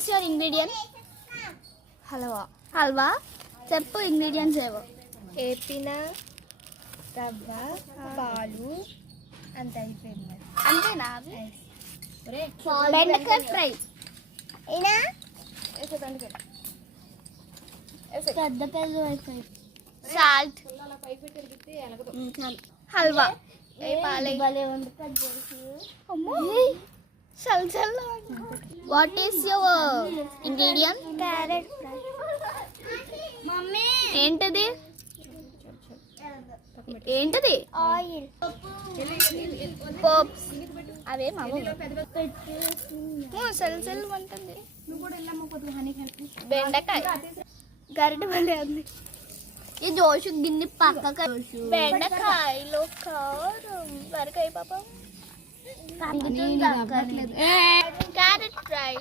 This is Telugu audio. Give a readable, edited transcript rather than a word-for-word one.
Is your ingredient? Halwa. Halwa. చెప్పు ఇంగ్రీడియంట్స్ ఏవో. ఏపిన రవ్వ, పాలు, అంత అయిపోయింది. అంతేనా? బెండకాయ ఫ్రై. పెద్ద పెద్ద అయిపోయింది. Salt. Halwa. What is your ingredient? Carrot. ఏంటది? ఏంటది? ఆయిల్. పోప్స్. అవే సెల్ ఉంటుంది. బెండకాయ. గరిట భలే ఉంది. ఈ జోషు గిన్నె పక్కక. బెండకాయలో కారం. వరకాయ పాపం. Carrot fry.